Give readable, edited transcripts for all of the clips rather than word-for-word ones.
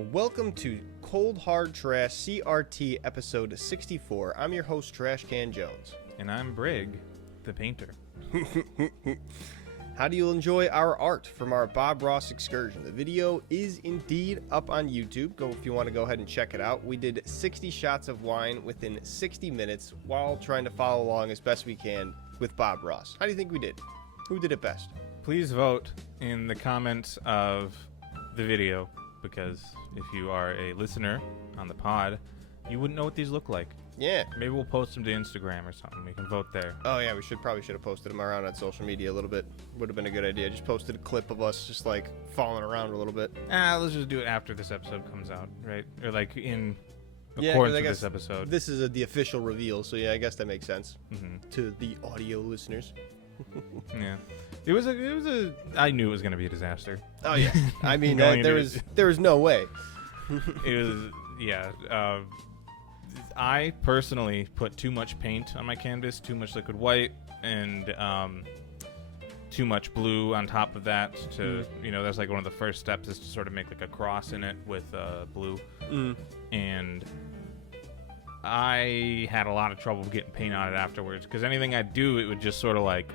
Well, welcome to Cold Hard Trash CRT episode 64. I'm your host, Trashcan Jones. And I'm Breeg, the painter. How do you enjoy our art from our Bob Ross excursion? The video is indeed up on YouTube. Go if you want to go ahead and check it out. We did 60 shots of wine within 60 minutes while trying to follow along as best we can with Bob Ross. How do you think we did? Who did it best? Please vote in the comments of the video, because if you are a listener on the pod, you wouldn't know what these look like. Yeah. Maybe we'll post them to Instagram or something. We can vote there. Oh yeah, we probably should have posted them around on social media a little bit. Would have been a good idea. Just posted a clip of us just like falling around a little bit. Let's just do it after this episode comes out, right? Or like in accordance with this episode. This is the official reveal, so yeah, I guess that makes sense to the audio listeners. Yeah. It was I knew it was going to be a disaster. Oh yeah. I mean, there was no way. It was, yeah. I personally put too much paint on my canvas, too much liquid white, and too much blue on top of that. That's like one of the first steps is to sort of make like a cross in it with blue. And I had a lot of trouble getting paint on it afterwards, because anything I'd do, it would just sort of like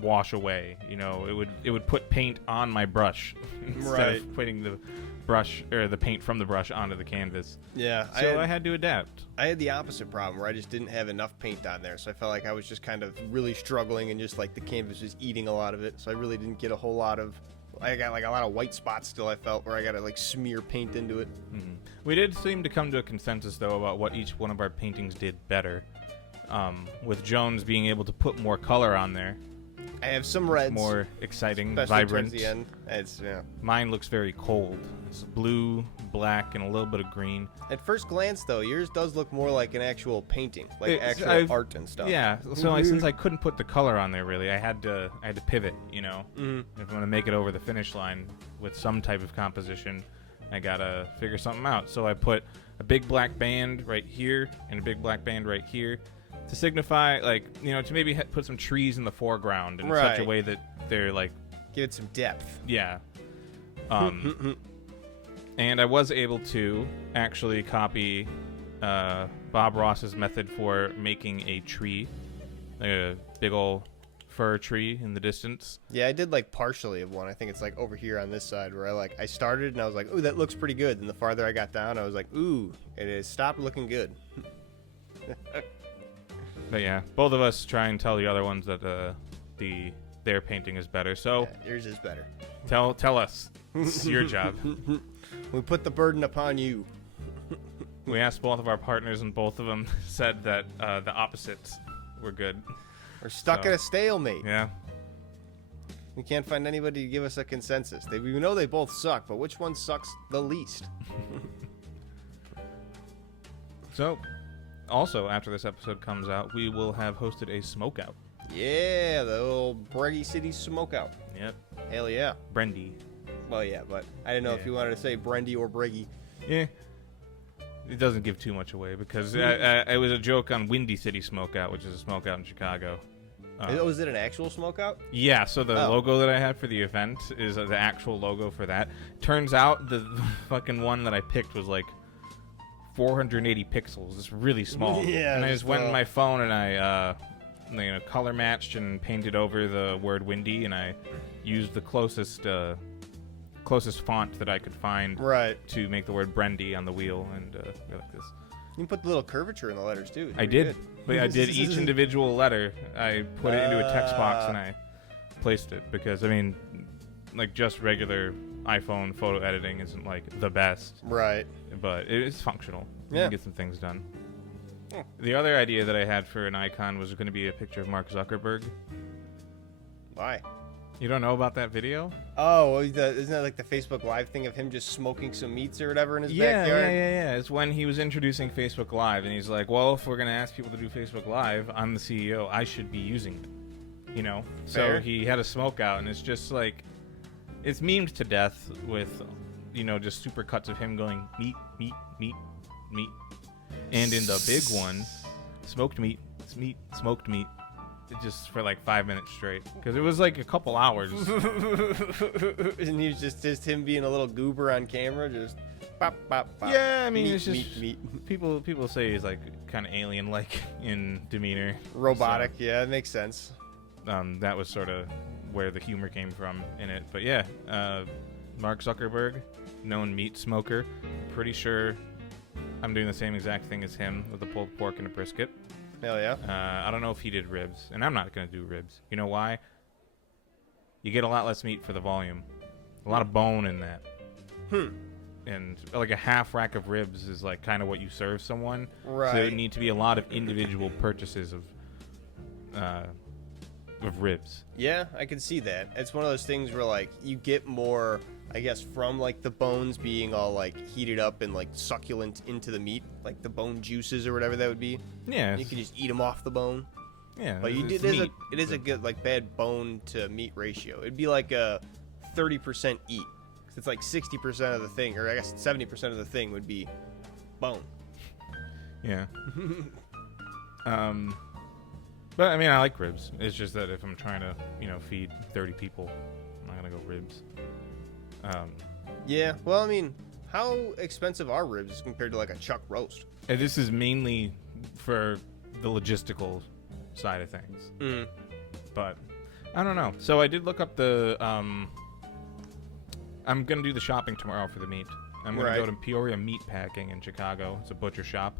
wash away. It would put paint on my brush instead of putting the brush or the paint from the brush onto the canvas. Yeah. So I had to adapt. I had the opposite problem where I just didn't have enough paint on there, so I felt like I was just kind of really struggling, and just like the canvas was eating a lot of it, so I really didn't get a whole lot of. I got like a lot of white spots still, I felt, where I got to like smear paint into it. We did seem to come to a consensus, though, about what each one of our paintings did better. With Jones being able to put more color on there. I have some reds. More exciting, especially vibrant. Towards the end. Yeah. Mine looks very cold. It's blue, black, and a little bit of green. At first glance, though, yours does look more like an actual painting, like actual art and stuff. Yeah. So since I couldn't put the color on there, really, I had to pivot. If I'm gonna make it over the finish line with some type of composition, I gotta figure something out. So I put a big black band right here and a big black band right here, to signify, to maybe put some trees in the foreground in such a way that they're like... Give it some depth. Yeah. And I was able to actually copy Bob Ross's method for making a tree. A big old fir tree in the distance. Yeah, I did partially of one. I think it's over here on this side where I started and I was like, ooh, that looks pretty good. And the farther I got down, I was like, ooh, it has stopped looking good. But yeah, both of us try and tell the other ones that their painting is better. So yeah, yours is better. Tell us. It's your job. We put the burden upon you. We asked both of our partners, and both of them said that the opposites were good. We're stuck at a stalemate. Yeah. We can't find anybody to give us a consensus. We know they both suck, but which one sucks the least? So... Also, after this episode comes out, we will have hosted a smokeout. Yeah, the old Breeeg City smokeout. Yep. Hell yeah. Brendy. Well, yeah, but I didn't know if you wanted to say Brendy or Breeeg. Yeah. It doesn't give too much away, because it was a joke on Windy City Smokeout, which is a smokeout in Chicago. Is it an actual smokeout? Yeah, so the logo that I had for the event is the actual logo for that. Turns out the fucking one that I picked was 480 pixels. It's really small. Yeah, and I just went on my phone and I color matched and painted over the word windy, and I used the closest font that I could find to make the word Brendy on the wheel, and like this. You can put the little curvature in the letters too. I did. But I did each individual letter. I put it into a text box and I placed it, because just regular iPhone photo editing isn't the best. Right. But it's functional. You Yeah. can get some things done. The other idea that I had for an icon was going to be a picture of Mark Zuckerberg. Why? You don't know about that video? Oh, isn't that the Facebook Live thing of him just smoking some meats or whatever in his backyard? Yeah. It's when he was introducing Facebook Live, and he's like, well, if we're going to ask people to do Facebook Live, I'm the CEO. I should be using it. Fair. So he had a smoke out, and it's just it's memed to death with, just super cuts of him going meat, meat, meat, meat. And in the big one, smoked meat, smoked meat. just for like 5 minutes straight because it was like a couple hours. And he was just him being a little goober on camera, just pop, pop, pop. Yeah, I mean, meat, it's just meat. People say he's like kind of alien-like in demeanor, Robotic. So, yeah, it makes sense. That was sort of where the humor came from in it. But yeah, Mark Zuckerberg, known meat smoker, pretty sure I'm doing the same exact thing as him with a pulled pork and a brisket. Hell yeah. I don't know if he did ribs, and I'm not going to do ribs. You know why? You get a lot less meat for the volume. A lot of bone in that. And like a half rack of ribs is like kind of what you serve someone. Right. So there need to be a lot of individual purchases of ribs. Yeah, I can see that. It's one of those things where like you get more, I guess, from like the bones being all like heated up and like succulent into the meat, like the bone juices or whatever that would be. Yeah. You can just eat them off the bone. Yeah. But it is a good like bad bone to meat ratio. It'd be like a 30% eat. It's like 60% of the thing, or I guess 70% of the thing would be bone. Yeah. But I mean, I like ribs. It's just that if I'm trying to, feed 30 people, I'm not gonna go ribs. Yeah. Well, I mean, how expensive are ribs compared to like a chuck roast? And this is mainly for the logistical side of things. But I don't know. So I did look up the. I'm gonna do the shopping tomorrow for the meat. I'm gonna go to Peoria Meat Packing in Chicago. It's a butcher shop.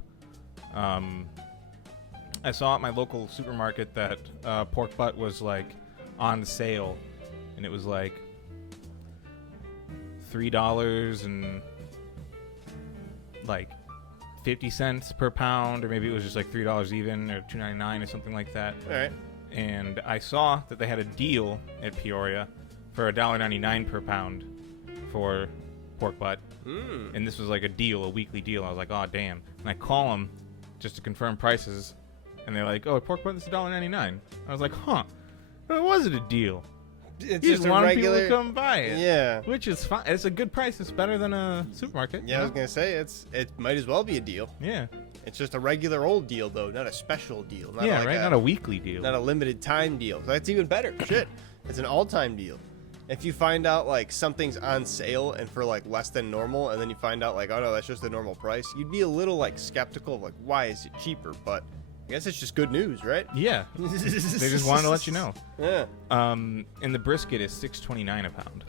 I saw at my local supermarket that pork butt was like on sale, and it was like $3 and like 50 cents per pound, or maybe it was just like $3 even, or $2.99 or something like that. All right. And I saw that they had a deal at Peoria for $1.99 per pound for pork butt. And this was like a weekly deal. I was like, oh damn. And I call them just to confirm prices, and they're like, oh, pork butt is $1.99. I was like, huh, well, was it a deal? It's You just just a wanted regular. people to come buy it. Yeah. Which is fine. It's a good price. It's better than a supermarket. Yeah, I was gonna say it might as well be a deal. Yeah. It's just a regular old deal though, not a special deal. Not Yeah, like right? Not a weekly deal. Not a limited time deal. That's even better. Shit. It's an all-time deal. If you find out like something's on sale and for like less than normal, and then you find out like, oh no, that's just the normal price, you'd be a little like skeptical of like, why is it cheaper? But I guess it's just good news, right? Yeah. They just wanted to let you know. Yeah. And the brisket is $6.29 a pound.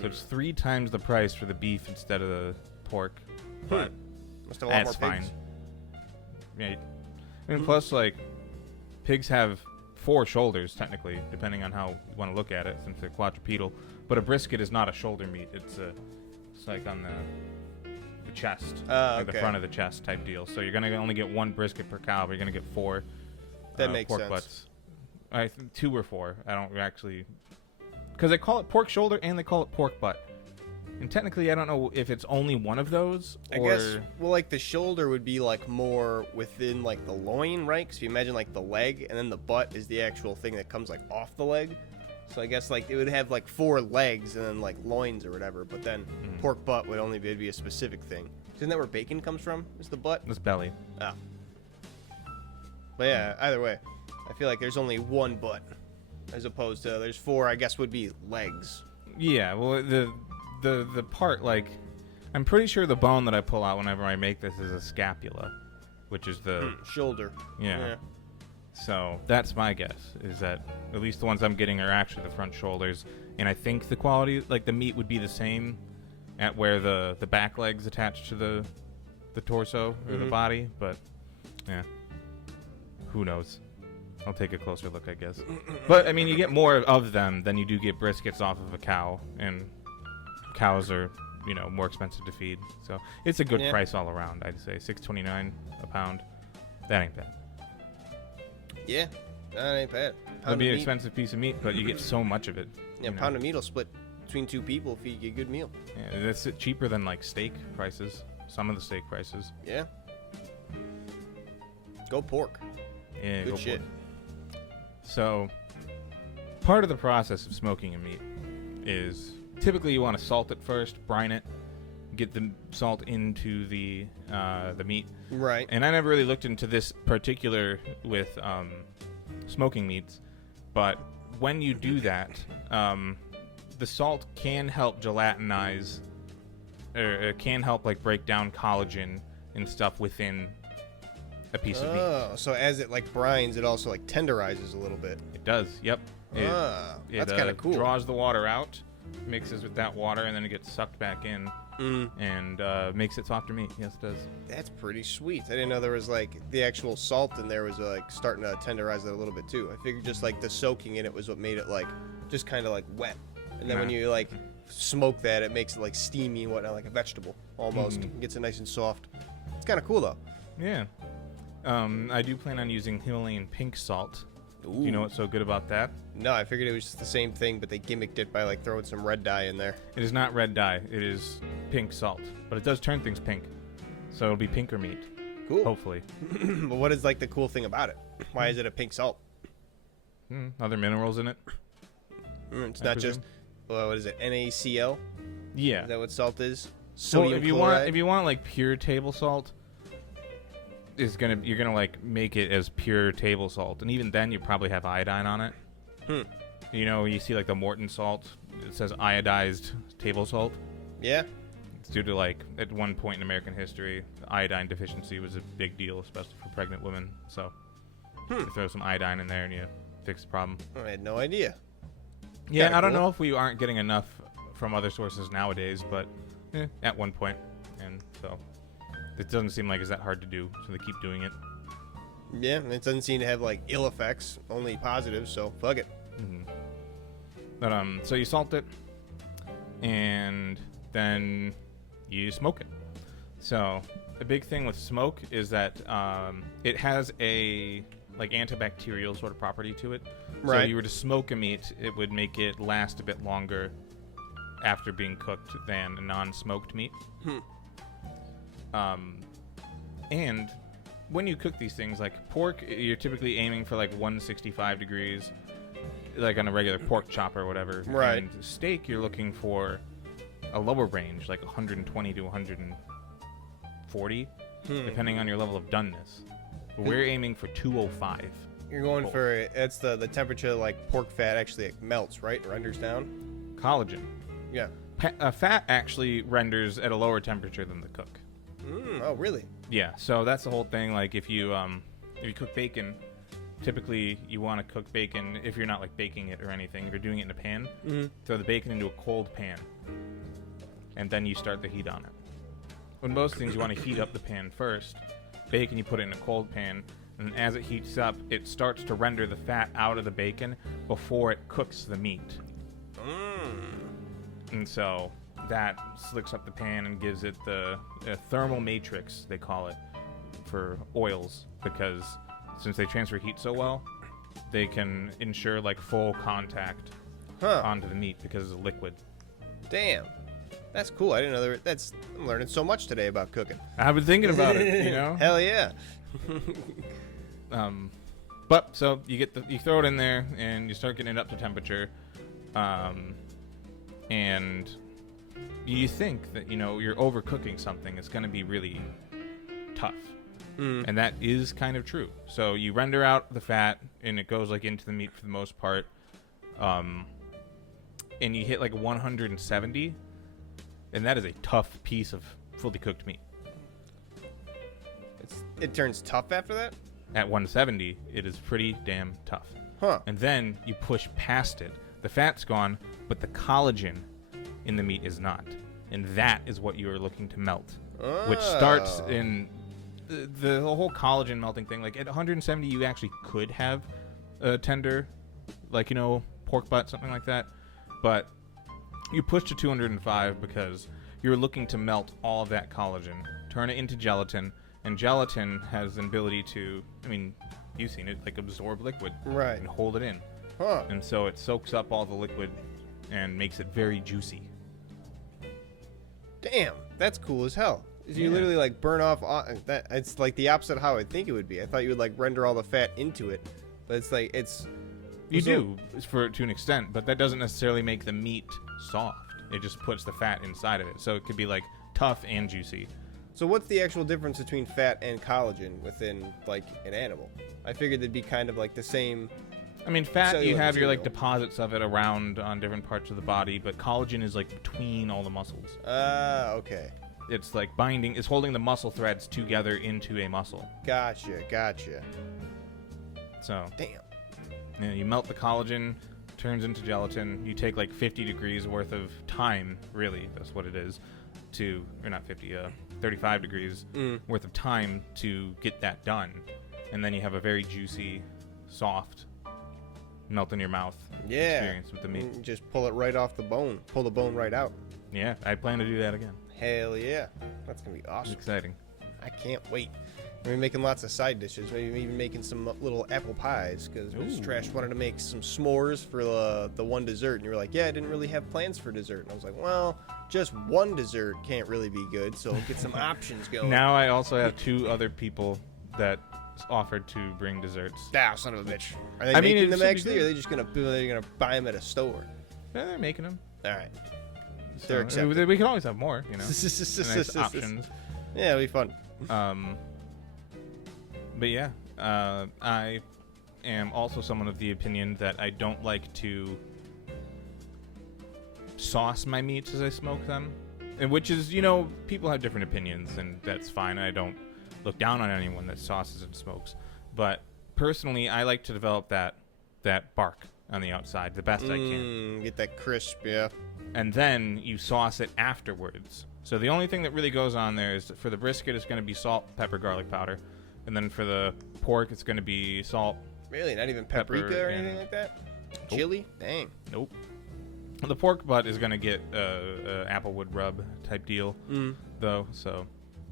So it's 3 times the price for the beef instead of the pork. But Must have a lot that's more fine. pigs. Yeah. And plus, like, pigs have 4 shoulders, technically, depending on how you want to look at it, since they're quadrupedal. But a brisket is not a shoulder meat. It's like on the chest, like the front of the chest type deal. So you're gonna only get 1 brisket per cow, but you're gonna get 4 That makes pork sense. butts. I think 2 or 4. I don't actually, because they call it pork shoulder and they call it pork butt. And technically, I don't know if it's only one of those. I guess, well, like the shoulder would be like more within like the loin, right? Because you imagine like the leg, and then the butt is the actual thing that comes like off the leg. So I guess like it would have like 4 legs and then like loins or whatever. But then pork butt would only be a specific thing. Isn't that where bacon comes from? Is the butt? It's belly. Oh. But yeah, either way, I feel like there's only 1 butt, as opposed to there's 4. I guess would be legs. Yeah. Well, the part, like, I'm pretty sure the bone that I pull out whenever I make this is a scapula, which is the shoulder. Yeah. So that's my guess, is that at least the ones I'm getting are actually the front shoulders, and I think the quality, like the meat, would be the same at where the back leg's attached to the torso or the body, but yeah, who knows? I'll take a closer look, I guess. But I mean, you get more of them than you do get briskets off of a cow, and cows are, more expensive to feed, so it's a good price all around. I'd say $6.29 a pound. That ain't bad. Yeah, that ain't bad. It'd be an expensive piece of meat, but you get so much of it. Yeah, pound of meat will split between 2 people if you get a good meal. Yeah, that's cheaper than like steak prices. Some of the steak prices. Yeah. Go pork. Yeah, good go shit. pork. So, part of the process of smoking a meat is typically you want to salt it first, brine it, get the salt into the meat. Right. And I never really looked into this particular with smoking meats. But when you do that, the salt can help gelatinize, or it can help like break down collagen and stuff within a piece of meat. Oh, so as it like brines, it also like tenderizes a little bit. It does. Yep. That's kind of cool. Draws the water out, mixes with that water, and then it gets sucked back in, and makes it softer meat. Yes, it does. That's pretty sweet. I didn't know there was like the actual salt in there was like starting to tenderize it a little bit too. I figured just like the soaking in it was what made it like just kind of like wet, and then when you like smoke that, it makes it like steamy and whatnot, like a vegetable almost. It gets it nice and soft. It's kind of cool though. Yeah. I do plan on using Himalayan pink salt. Ooh. Do you know what's so good about that? No, I figured it was just the same thing, but they gimmicked it by like throwing some red dye in there. It is not red dye. It is pink salt, but it does turn things pink, so it'll be pinker meat. Cool. Hopefully. But what is like the cool thing about it? Why is it a pink salt? Other minerals in it. It's not just what is it? NaCl? Yeah. Is that what salt is? So Sodium if chloride? you want like pure table salt, you're gonna like make it as pure table salt, and even then you probably have iodine on it. You know, you see like the Morton salt, it says iodized table salt. Yeah. It's due to like at one point in American history, iodine deficiency was a big deal, especially for pregnant women. So you throw some iodine in there and you fix the problem. I had no idea. Yeah, Kinda I don't cool. know if we aren't getting enough from other sources nowadays, but at one point, and so it doesn't seem like it's that hard to do, so they keep doing it. Yeah, and it doesn't seem to have like ill effects, only positive, so fuck it. But so you salt it, and then you smoke it. So a big thing with smoke is that it has a like antibacterial sort of property to it. So Right. if you were to smoke a meat, it would make it last a bit longer after being cooked than a non-smoked meat. And when you cook these things, like pork, you're typically aiming for like 165 degrees, like on a regular pork chop or whatever. Right. And steak, you're looking for a lower range, like 120 to 140, depending on your level of doneness. But we're aiming for 205. You're going for it's the temperature like pork fat actually like melts, right? Renders down. Collagen. Yeah. Fat actually renders at a lower temperature than the cook. Oh, really? Yeah, so that's the whole thing. Like if you cook bacon, typically you want to cook bacon if you're not like baking it or anything. If you're doing it in a pan, throw the bacon into a cold pan, and then you start the heat on it. When most things you want to heat up the pan first. Bacon you put it in a cold pan, and as it heats up, it starts to render the fat out of the bacon before it cooks the meat. And so that slicks up the pan and gives it the thermal matrix, they call it, for oils, because since they transfer heat so well, they can ensure like full contact onto the meat because it's a liquid. Damn. That's cool. I didn't know I'm learning so much today about cooking. I've been thinking about it, you know? Hell yeah. But so you throw it in there and you start getting it up to temperature, and you think that you're overcooking something. It's going to be really tough, and that is kind of true. So you render out the fat and it goes like into the meat for the most part, and you hit like 170, and that is a tough piece of fully cooked meat. It turns tough after that? At 170, it is pretty damn tough. And then you push past it. The fat's gone, but the collagen in the meat is not. And that is what you are looking to melt. Which starts in the whole collagen melting thing. Like at 170, you actually could have a tender, like, pork butt, something like that. But you push to 205 because you're looking to melt all of that collagen, turn it into gelatin. And gelatin has an ability to, you've seen it, like absorb liquid. Right. And hold it in. And so it soaks up all the liquid and makes it very juicy. Damn, that's cool as hell. You literally like burn off that. It's like the opposite of how I think it would be. I thought you would like render all the fat into it, but it's like you do to an extent, but that doesn't necessarily make the meat soft. It just puts the fat inside of it, so it could be like tough and juicy. So what's the actual difference between fat and collagen within like an animal? I figured they'd be kind of like the same. I mean, fat, you cellular have your like material. deposits of it around on different parts of the body, but collagen is like between all the muscles. Okay. It's like binding, it's holding the muscle threads together into a muscle. Gotcha. So, Damn. you know, you melt the collagen, turns into gelatin. You take like 50 degrees worth of time, really, that's what it is, or not 50, 35 degrees worth of time to get that done. And then you have a very juicy, soft, melt in your mouth experience with the meat. Just pull it right off the bone. Pull the bone right out. Yeah, I plan to do that again. Hell yeah. That's going to be awesome. It's exciting. I can't wait. We're making lots of side dishes. Maybe even making some little apple pies because Mrs. Trash wanted to make some s'mores for the one dessert. And you were like, yeah, I didn't really have plans for dessert. And I was like, well, just one dessert can't really be good. So we'll get some options going. Now I also have 2 other people that offered to bring desserts. Ah, son of a bitch. Are they making them actually, or are they just gonna buy them at a store? Yeah, they're making them. All right. So, They're accepted. we can always have more, you know. Nice options. Yeah, it'll be fun. But yeah, I am also someone of the opinion that I don't like to sauce my meats as I smoke them, and which is, you know, people have different opinions, and that's fine. I don't look down on anyone that sauces and smokes, but personally, I like to develop that bark on the outside the best I can. Get that crisp, yeah. And then you sauce it afterwards. So the only thing that really goes on there is for the brisket, it's going to be salt, pepper, garlic powder. And then for the pork, it's going to be salt. Really? Not even paprika pepper, or anything like that? Nope. Chili? Dang. Nope. The pork butt is going to get a applewood rub type deal, though. So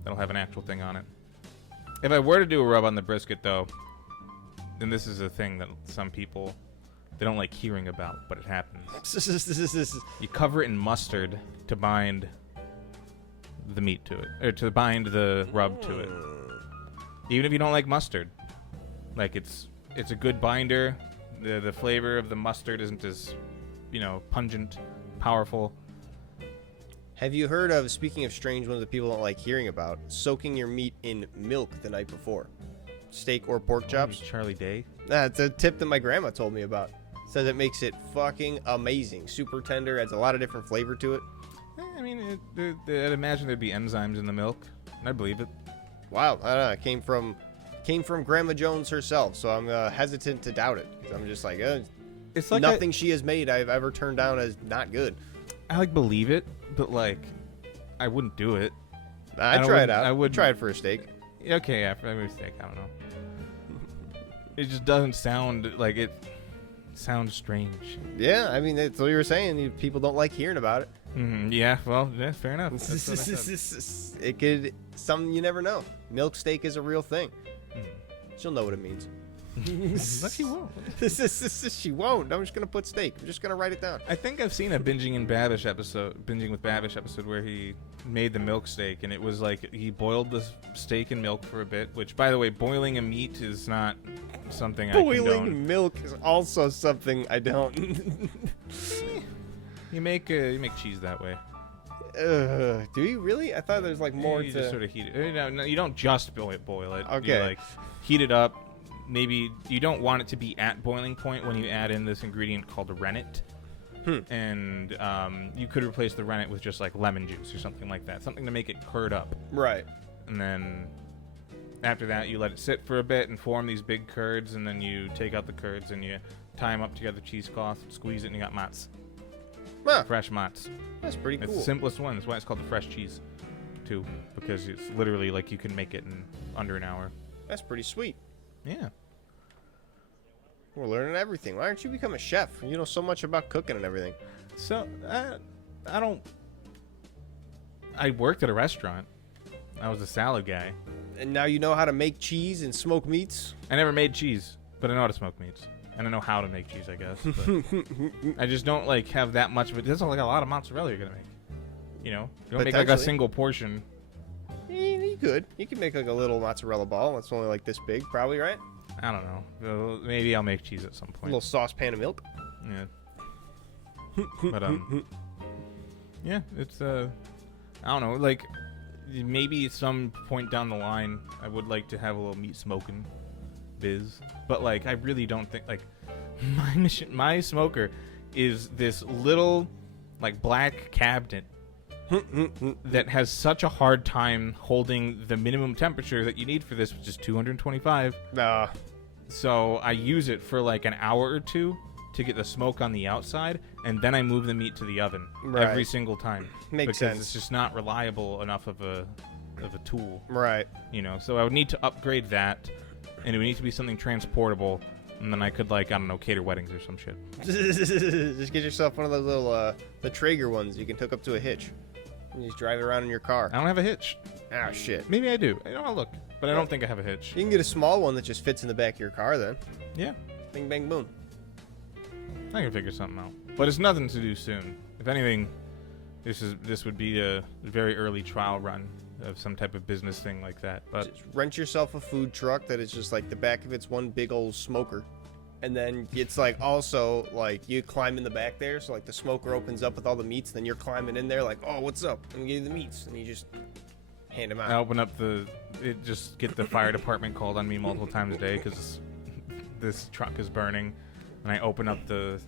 that'll have an actual thing on it. If I were to do a rub on the brisket, though, and this is a thing that some people, they don't like hearing about, but it happens. You cover it in mustard to bind the meat to it, or to bind the rub to it. Even if you don't like mustard, like it's a good binder. The flavor of the mustard isn't as, you know, pungent, powerful. Have you heard of, speaking of strange ones that people don't like hearing about, soaking your meat in milk the night before? Steak or pork chops? Charlie Day. That's a tip that my grandma told me about. Says it makes it fucking amazing. Super tender, adds a lot of different flavor to it. I mean, I'd imagine there'd be enzymes in the milk. I believe it. Wow, I don't know. It came from Grandma Jones herself, so I'm hesitant to doubt it. 'Cause I'm just like, It's like nothing she has made I've ever turned down as not good. I like believe it, but like, I wouldn't do it. I'd try it out. I would try it for a steak. Okay, yeah, for a steak, I don't know. It just doesn't sound like it. Sounds strange. Yeah, I mean, that's what you were saying. People don't like hearing about it. Yeah, well, yeah, fair enough. That's what I said. It could, something you never know. Milk steak is a real thing. She'll know what it means. But she won't. She won't. I'm just gonna put steak. I'm just gonna write it down. I think I've seen a Binging with Babish episode where he made the milk steak, and it was like he boiled the steak in milk for a bit. Which, by the way, boiling a meat is not something I condone. Boiling milk is also something I don't. You make cheese that way. Do you really? I thought there's like more you to. just sort of heat it. No, you don't just boil it. Okay. You like heat it up. Maybe you don't want it to be at boiling point when you add in this ingredient called rennet. And you could replace the rennet with just like lemon juice or something like that. Something to make it curd up. Right. And then after that, you let it sit for a bit and form these big curds. And then you take out the curds and you tie them up together, cheesecloth, squeeze it, and you got mozz. Huh. Fresh mozz. That's pretty It's cool. the simplest one. That's why it's called the fresh cheese, too. Because it's literally like you can make it in under an hour. That's pretty sweet. Yeah. We're learning everything. Why don't you become a chef? You know so much about cooking and everything. So, I worked at a restaurant. I was a salad guy. And now you know how to make cheese and smoke meats? I never made cheese, but I know how to smoke meats. And I know how to make cheese, I guess. But I just don't, like, have that much of it. There's like a lot of mozzarella you're going to make. You know? You don't make, like, a Potentially. single portion. You could. You could make, like, a little mozzarella ball. That's only, like, this big, probably, right? I don't know. Maybe I'll make cheese at some A point. little saucepan of milk. Yeah. But, yeah, it's, I don't know. Like, maybe at some point down the line, I would like to have a little meat smoking biz. But, like, I really don't think, like, my smoker is this little, like, black cabinet that has such a hard time holding the minimum temperature that you need for this, which is 225. So I use it for, like, an hour or two to get the smoke on the outside, and then I move the meat to the oven every single time. Makes sense. Because it's just not reliable enough of a tool. Right. You know, so I would need to upgrade that, and it would need to be something transportable, and then I could, like, I don't know, cater weddings or some shit. Just get yourself one of those little, the Traeger ones you can hook up to a hitch. And you just drive it around in your car. I don't have a hitch. Ah, shit. Maybe I do. I'll look. But I don't think I have a hitch. You can get a small one that just fits in the back of your car then. Yeah. Bing, bang, boom. I can figure something out. But it's nothing to do soon. If anything, this would be a very early trial run of some type of business thing like that. But just rent yourself a food truck that is just like the back of it's one big old smoker. And then it's like also like you climb in the back there, so like the smoker opens up with all the meats, then you're climbing in there like, oh, what's up? Let me give you the meats, and you just hand them out. I open up just get the fire department called on me multiple times a day because this truck is burning, and I open up the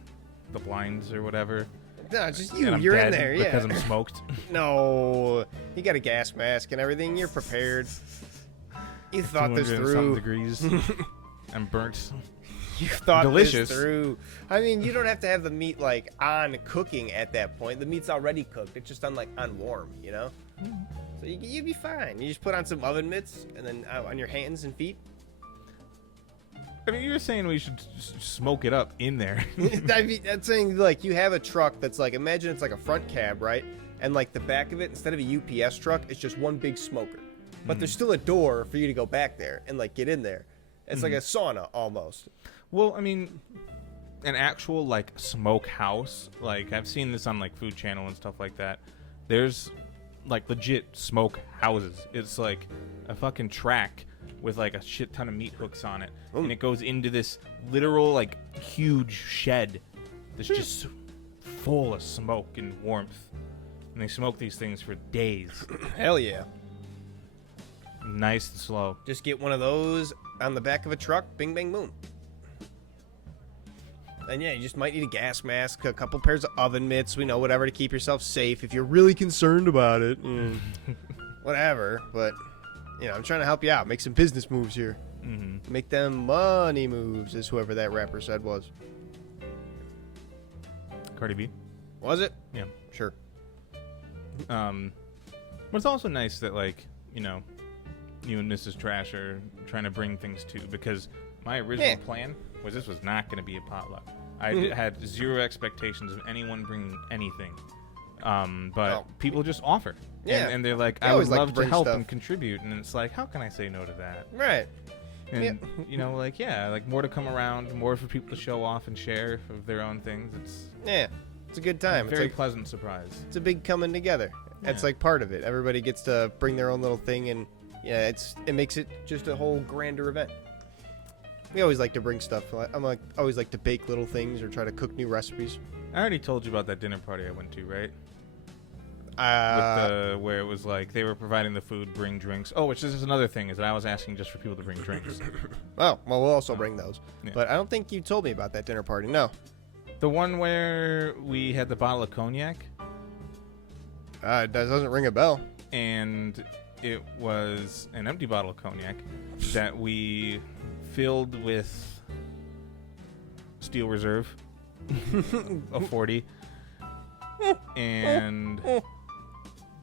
blinds or whatever. No, just you. You're in there, yeah. Because I'm smoked. No, you got a gas mask and everything. You're prepared. You thought this through. Degrees. I'm burnt. You thought delicious. This through. I mean, you don't have to have the meat like on cooking at that point. The meat's already cooked. It's just on warm, you know. So you'd be fine. You just put on some oven mitts and then on your hands and feet. I mean, you were saying we should smoke it up in there. I'm saying like you have a truck that's like, imagine it's like a front cab, right? And like the back of it, instead of a UPS truck, it's just one big smoker. But there's still a door for you to go back there and like get in there. It's like a sauna almost. Well, I mean, an actual like smoke house, like I've seen this on like Food Channel and stuff like that. There's like legit smoke houses. It's like a fucking track with like a shit ton of meat hooks on it. And it goes into this literal like huge shed that's just full of smoke and warmth. And they smoke these things for days. Hell yeah. Nice and slow. Just get one of those on the back of a truck, bing, bang, boom. And yeah, you just might need a gas mask, a couple pairs of oven mitts, whatever to keep yourself safe if you're really concerned about it. Whatever, but, I'm trying to help you out. Make some business moves here. Mm-hmm. Make them money moves, as whoever that rapper said was. Cardi B? Was it? Yeah. Sure. But it's also nice that, like, you and Mrs. Trash are trying to bring things too, because my original plan was this was not going to be a potluck. I had zero expectations of anyone bringing anything. But people just offer. Yeah. And they're like, I would love to help and contribute. And it's like, how can I say no to that? Right. And, like more to come around, more for people to show off and share of their own things. It's a good time. It's a very pleasant surprise. It's a big coming together. That's like part of it. Everybody gets to bring their own little thing, and it makes it just a whole grander event. We always like to bring stuff. Always like to bake little things or try to cook new recipes. I already told you about that dinner party I went to, right? Where it was like they were providing the food, bring drinks. Oh, which is another thing, is that I was asking just for people to bring drinks. Oh, well, we'll also bring those. Yeah. But I don't think you told me about that dinner party. No. The one where we had the bottle of cognac. That doesn't ring a bell. And it was an empty bottle of cognac that we filled with Steel Reserve, a 40, and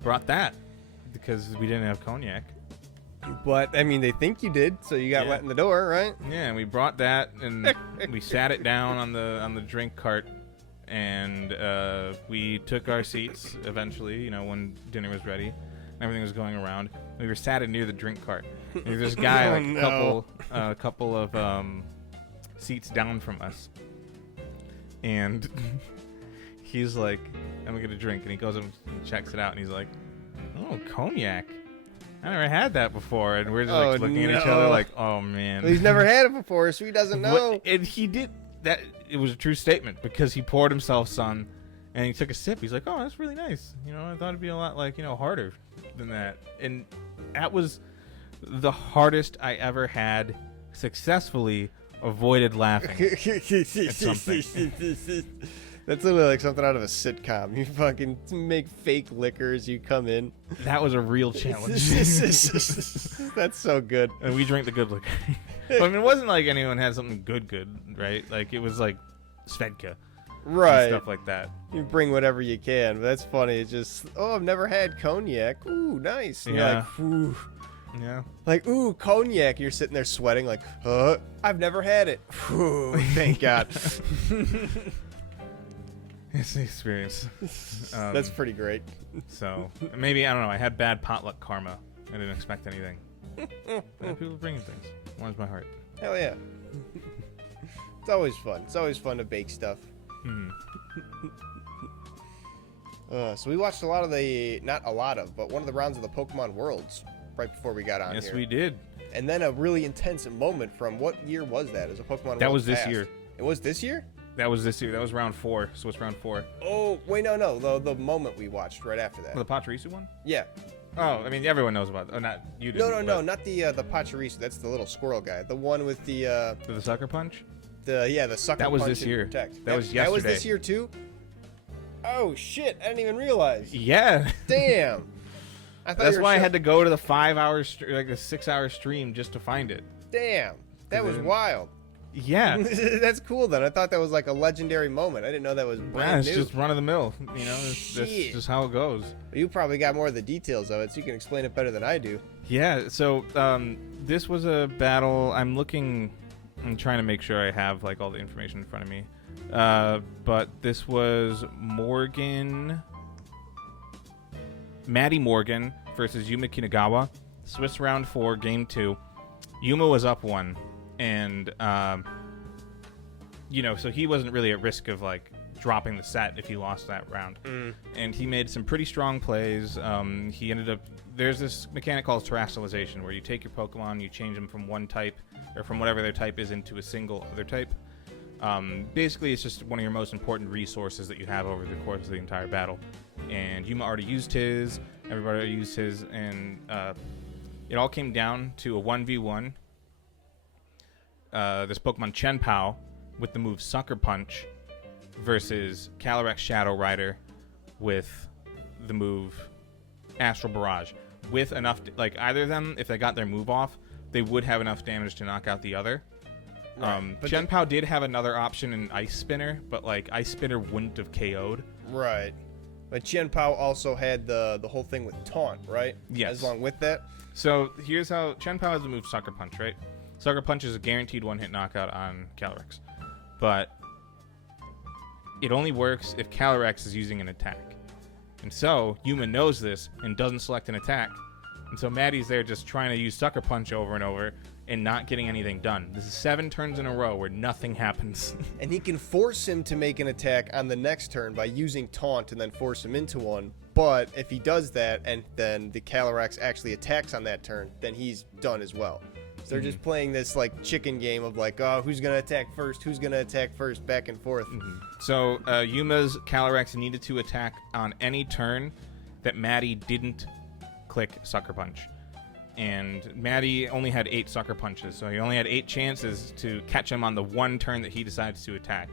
brought that because we didn't have cognac. But, I mean, they think you did, so you got let in the door, right? Yeah, and we brought that, and we sat it down on the drink cart, and we took our seats eventually, when dinner was ready. Everything was going around. We were sat near the drink cart. There's this guy, a couple of seats down from us, and he's like, "I'm gonna get a drink," and he goes and checks it out, and he's like, "Oh, cognac! I never had that before." And we're just like looking at each other, like, "Oh man." Well, he's never had it before, so he doesn't know. And he did that. It was a true statement because he poured himself some, And he took a sip. He's like, "Oh, that's really nice. You know, I thought it'd be a lot like, harder than that." And that was the hardest I ever had successfully avoided laughing at something. That's literally like something out of a sitcom. You fucking make fake liquors. You come in. That was a real challenge. That's so good. And we drank the good liquor. I mean, it wasn't like anyone had something good, right? Like, it was like Svedka. Right. And stuff like that. You bring whatever you can, but that's funny. It's just, oh, I've never had cognac. Ooh, nice. And Yeah. you're like, ooh. Yeah. Like, ooh, cognac. You're sitting there sweating like, I've never had it. Ooh, thank God. It's the experience. That's pretty great. So, maybe, I don't know, I had bad potluck karma. I didn't expect anything. But people bringing things. Warms my heart. Hell yeah. It's always fun. It's always fun to bake stuff. So we watched a lot of the, not a lot of, but one of the rounds of the Pokemon Worlds right before we got on here. Yes, we did. And then a really intense moment from, what year was that? As a Pokemon That World was this past. year. It was this year? That was this year. That was round 4. So it's round 4. Oh, wait, no. The moment we watched right after that. Oh, the Pachirisu one? Yeah. Oh, I mean, everyone knows about it. Oh, not you didn't. No, not the Pachirisu. That's the little squirrel guy. The one with the The sucker punch? the sucker That was punch this and year. protect. That was That was yesterday. this year too? Oh shit, I didn't even realize. Yeah. Damn. I thought That's you were why I sure- had to go to the 5-hour, like the 6-hour stream just to find it. Damn. That was then- wild. Yeah. That's cool then. I thought that was like a legendary moment. I didn't know that was Nah, brand it's new. just run of the mill. You know, that's Shit. just how it goes. You probably got more of the details of it, so you can explain it better than I do. Yeah, so this was a battle. I'm trying to make sure I have like all the information in front of me. But this was Maddie Morgan versus Yuma Kinagawa. Swiss round 4, game 2. Yuma was up 1, and so he wasn't really at risk of like dropping the set if he lost that round. And he made some pretty strong plays. He ended up, there's this mechanic called terrestrialization where you take your Pokemon, you change them from one type or from whatever their type is into a single other type. Basically, it's just one of your most important resources that you have over the course of the entire battle. And Yuma already used his, everybody already used his, and it all came down to a 1v1. This Pokemon Chenpao with the move Sucker Punch versus Calyrex Shadow Rider with the move Astral Barrage. With enough, like either of them, if they got their move off, they would have enough damage to knock out the other. Right, but Chenpao did have another option in Ice Spinner, but like Ice Spinner wouldn't have KO'd. Right. But Chenpao also had the whole thing with taunt, right? Yes. As long with that. So here's how Chenpao has the move Sucker Punch, right? Sucker Punch is a guaranteed one-hit knockout on Calyrex. But it only works if Calyrex is using an attack. And so Yuma knows this and doesn't select an attack. And so Maddie's there just trying to use Sucker Punch over and over and not getting anything done. This is 7 turns in a row where nothing happens. And he can force him to make an attack on the next turn by using taunt and then force him into one. But if he does that and then the Calyrex actually attacks on that turn, then he's done as well. So they're just playing this like chicken game of like, oh, who's going to attack first, back and forth. So Yuma's Calyrex needed to attack on any turn that Maddie didn't click Sucker Punch. And Maddie only had 8 Sucker Punches, so he only had 8 chances to catch him on the one turn that he decides to attack.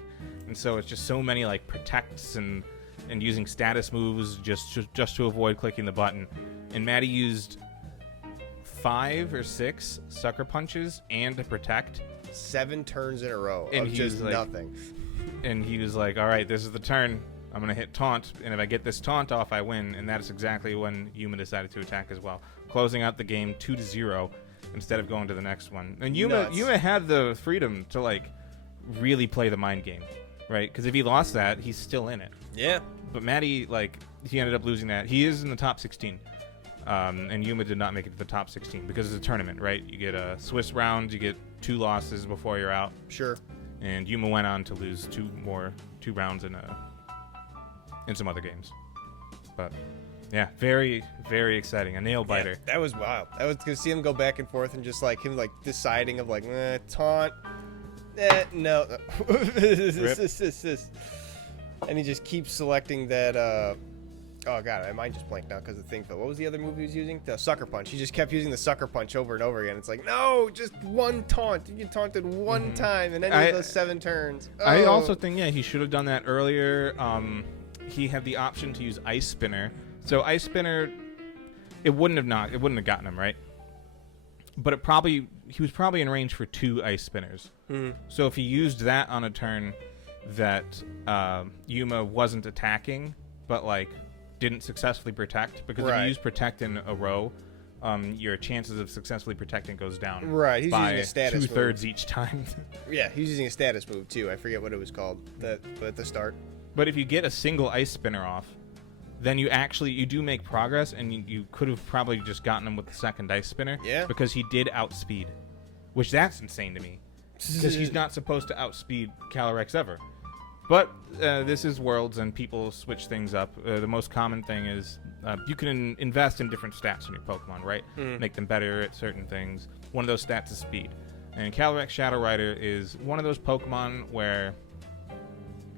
And so it's just so many like protects and using status moves just to avoid clicking the button. And Maddie used 5 or 6 Sucker Punches and a protect. 7 turns in a row And of he just was like- nothing. And he was like, all right, this is the turn. I'm going to hit taunt, and if I get this taunt off, I win. And that's exactly when Yuma decided to attack as well, closing out the game 2-0 instead of going to the next one. And Nuts. Yuma had the freedom to like really play the mind game, right? Because if he lost that, he's still in it. Yeah. But Maddie, like, he ended up losing that. He is in the top 16. And Yuma did not make it to the top 16 because it's a tournament, right? You get a Swiss round, you get 2 losses before you're out. Sure. And Yuma went on to lose 2 rounds in some other games. But yeah, very, very exciting. A nail biter. Yeah, that was wild. That was to see him go back and forth and just like him like deciding of like taunt. No. And he just keeps selecting that, oh god, my mind just blanked now because the thing fell. What was the other move he was using? The sucker punch. He just kept using the sucker punch over and over again. It's like, no, just one taunt. You get taunted one time in any of those 7 turns. Oh. I also think, yeah, he should have done that earlier. He had the option to use Ice Spinner. So Ice Spinner, it wouldn't have gotten him, right? But he was probably in range for 2 Ice Spinners. So if he used that on a turn that Yuma wasn't attacking, but like didn't successfully protect, because if you use protect in a row, your chances of successfully protecting goes down. Right, he's by using a status 2/3 move. each time. Yeah, he's using a status move too. I forget what it was called at the start. But if you get a single Ice Spinner off, then you do make progress, and you could have probably just gotten him with the second Ice Spinner. Yeah. Because he did outspeed, which that's insane to me, because he's not supposed to outspeed Calyrex ever. But this is Worlds, and people switch things up. The most common thing is you can invest in different stats in your Pokemon, right? Make them better at certain things. One of those stats is speed. And Calyrex Shadow Rider is one of those Pokemon where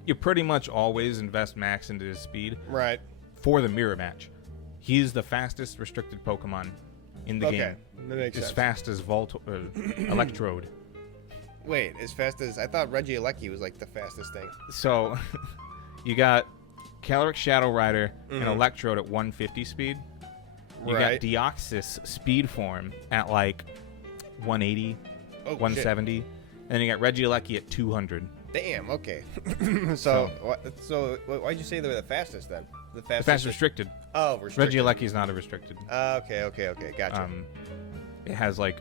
you pretty much always invest max into his speed. Right. For the mirror match. He's the fastest restricted Pokemon in the game. That makes sense. As fast as Electrode. Wait, as fast as... I thought Regieleki was like the fastest thing. So, you got Calyrex Shadow Rider and Electrode at 150 speed. You got Deoxys speed form at like 180, 170. Shit. And you got Regieleki at 200. Damn, okay. so why'd you say they were the fastest then? The fastest restricted. Oh, restricted. Regieleki is not a restricted. Okay, gotcha. It has like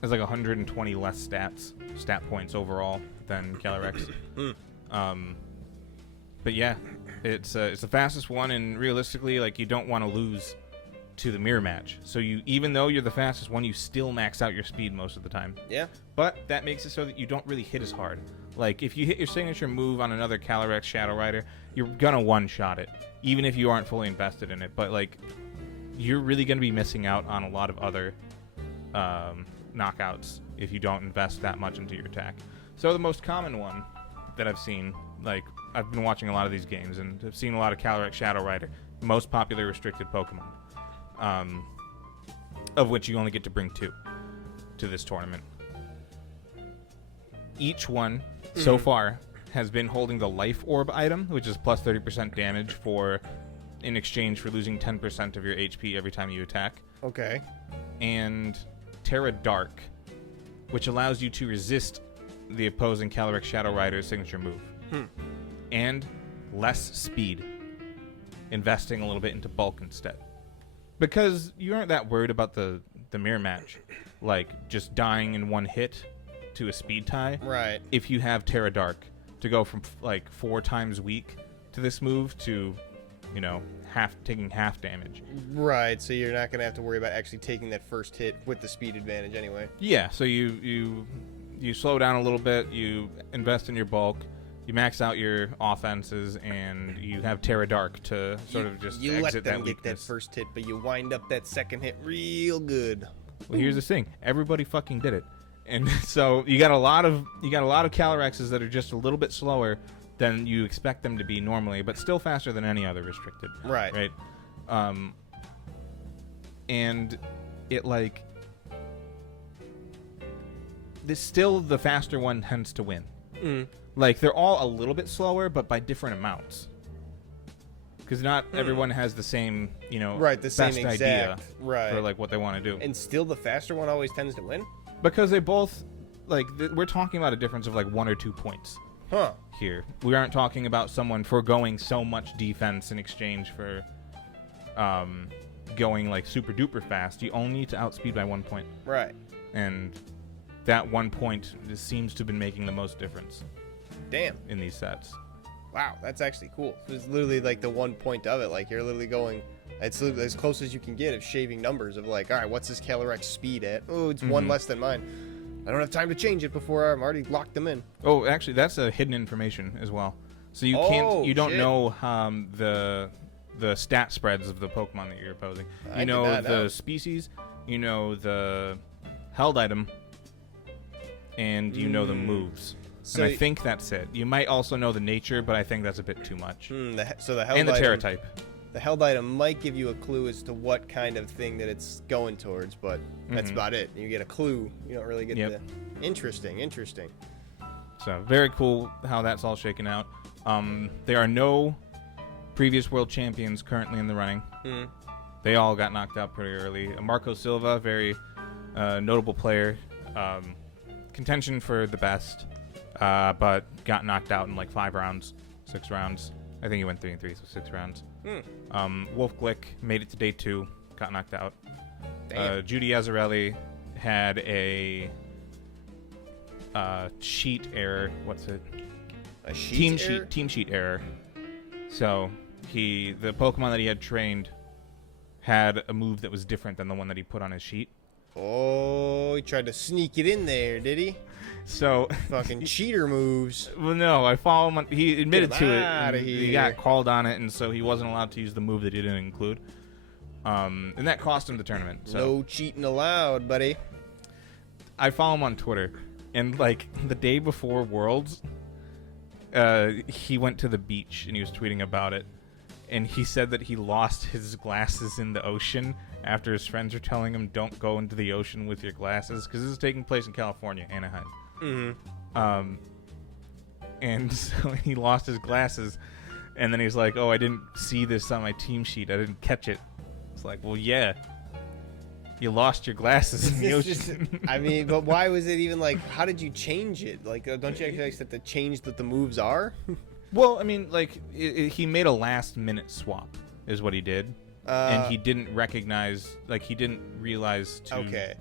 120 less stat points overall than Calyrex. But yeah, it's the fastest one, and realistically, like, you don't want to lose to the mirror match. So even though you're the fastest one, you still max out your speed most of the time. Yeah. But that makes it so that you don't really hit as hard. Like, if you hit your signature move on another Calyrex Shadow Rider, you're gonna one-shot it, even if you aren't fully invested in it. But, like, you're really gonna be missing out on a lot of other knockouts if you don't invest that much into your attack. So the most common one that I've seen, like, I've been watching a lot of these games, and I've seen a lot of Calyrex Shadow Rider, most popular restricted Pokemon, of which you only get to bring 2 to this tournament. Each one so far has been holding the Life Orb item, which is plus 30% damage in exchange for losing 10% of your HP every time you attack. Okay. And Terra Dark, which allows you to resist the opposing Calyrex Shadow Rider's signature move. And less speed, investing a little bit into bulk instead. Because you aren't that worried about the mirror match, like just dying in one hit to a speed tie. Right. If you have Terra Dark to go from like 4 times weak to this move to, taking half damage. Right. So you're not gonna have to worry about actually taking that first hit with the speed advantage anyway. Yeah. So you slow down a little bit. You invest in your bulk. You max out your offenses, and you have Terra Dark to sort of just you exit let them that get weakness. that first hit, but you wind up that second hit real good. Well, here's the thing: everybody fucking did it, and so you got a lot of Calyrexes that are just a little bit slower than you expect them to be normally, but still faster than any other restricted. Right. Right. And it still the faster one tends to win. Like, they're all a little bit slower, but by different amounts. Because not everyone has the same, right, the same best exact idea right for, like, what they want to do. And still the faster one always tends to win? Because they both, like, we're talking about a difference of, like, 1 or 2 points here. We aren't talking about someone foregoing so much defense in exchange for going, like, super duper fast. You only need to outspeed by 1 point. Right. And that 1 point seems to have been making the most difference. Damn. In these sets. Wow, that's actually cool. It's literally like the 1 point of it. Like, you're literally going, it's as close as you can get of shaving numbers of like, all right, what's this Calyrex speed at? Oh, it's 1 less than mine. I don't have time to change it before I'm already locked them in. Oh, actually, that's a hidden information as well. So you don't know the stat spreads of the Pokemon that you're opposing. You know the species, you know the held item, and you know the moves. And I think that's it. You might also know the nature, but I think that's a bit too much. So the held and the item, terra type. The held item might give you a clue as to what kind of thing that it's going towards, but that's about it. You get a clue. You don't really get the... Interesting. So very cool how that's all shaken out. There are no previous world champions currently in the running. They all got knocked out pretty early. Marco Silva, very notable player. Contention for the best, but got knocked out in like 5 rounds, 6 rounds. I think he went 3 and 3, so 6 rounds. Wolf Glick made it to day 2, got knocked out. Judy Azzarelli had a sheet error. What's it? A sheet error? Team sheet error. So the Pokemon that he had trained had a move that was different than the one that he put on his sheet. Oh, he tried to sneak it in there, did he? So fucking cheater moves. Well, no, I follow him. He admitted to it. And he got called on it, and so he wasn't allowed to use the move that he didn't include. And that cost him the tournament. So. No cheating allowed, buddy. I follow him on Twitter, and like the day before Worlds, he went to the beach and he was tweeting about it, and he said that he lost his glasses in the ocean after his friends were telling him don't go into the ocean with your glasses, because this is taking place in California, Anaheim. And so he lost his glasses, and then he's like, oh, I didn't see this on my team sheet, I didn't catch it. It's like, well, yeah, you lost your glasses in the ocean. I mean, but why was it even like, how did you change it? Like, don't you actually have to change what the moves are? Well, I mean, like, he made a last-minute swap, is what he did. And he didn't recognize, like, he didn't realize to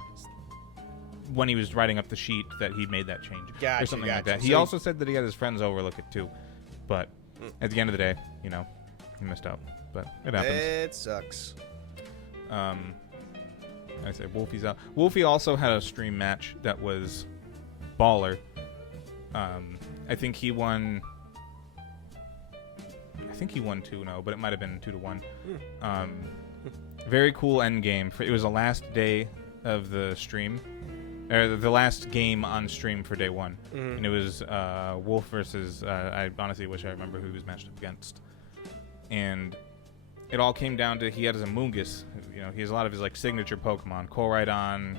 when he was writing up the sheet that he made that change. Or something like that. He also said that he had his friends overlook it, too. But at the end of the day, you know, he missed out. But it happens. It sucks. I say Wolfie's out. Wolfie also had a stream match that was baller. I think he won 2-0, but it might have been 2-1. Very cool end game. It was the last day of the stream, or the last game on stream for day 1, and it was Wolf versus. I honestly wish I remember who he was matched up against, and it all came down to he had his Amoonguss. You know, he has a lot of his like signature Pokemon: Koraidon,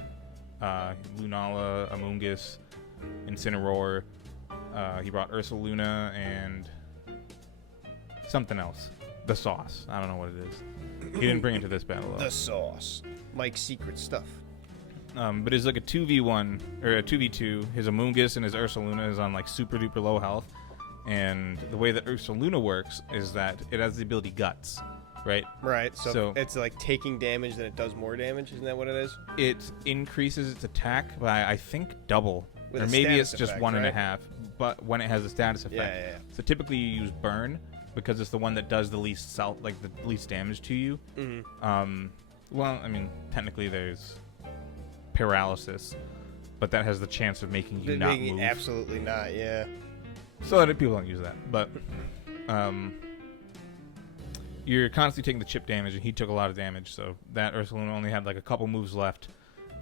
Lunala, Amoonguss, Incineroar. He brought Ursaluna and something else. The sauce. I don't know what it is. He didn't bring it to this battle, though. The sauce. Mike's secret stuff. But it's like a 2v1 or a 2v2. His Amoonguss and his Ursaluna is on like super duper low health. And the way that Ursaluna works is that it has the ability Guts, right? Right. So it's like taking damage, then it does more damage. Isn't that what it is? It increases its attack by, I think, double. With or maybe it's just 1.5. But when it has a status effect. Yeah. So typically you use Burn, because it's the one that does the least the least damage to you. Well, I mean, technically there's paralysis, but that has the chance of making you not move. Absolutely not, yeah. So that people don't use that, but you're constantly taking the chip damage, and he took a lot of damage. So that Ursaluna only had like a couple moves left,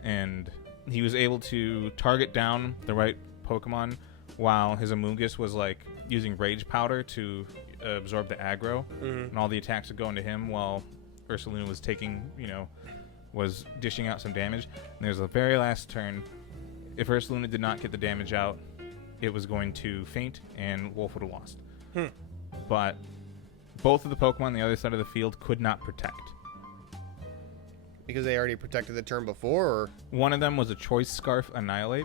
and he was able to target down the right Pokemon while his Amoonguss was like using Rage Powder to absorb the aggro, and all the attacks would go into him while Ursaluna was was dishing out some damage. And there's the very last turn. If Ursaluna did not get the damage out, it was going to faint, and Wolf would have lost. But both of the Pokemon on the other side of the field could not protect. Because they already protected the turn before, or? One of them was a Choice Scarf Annihilate.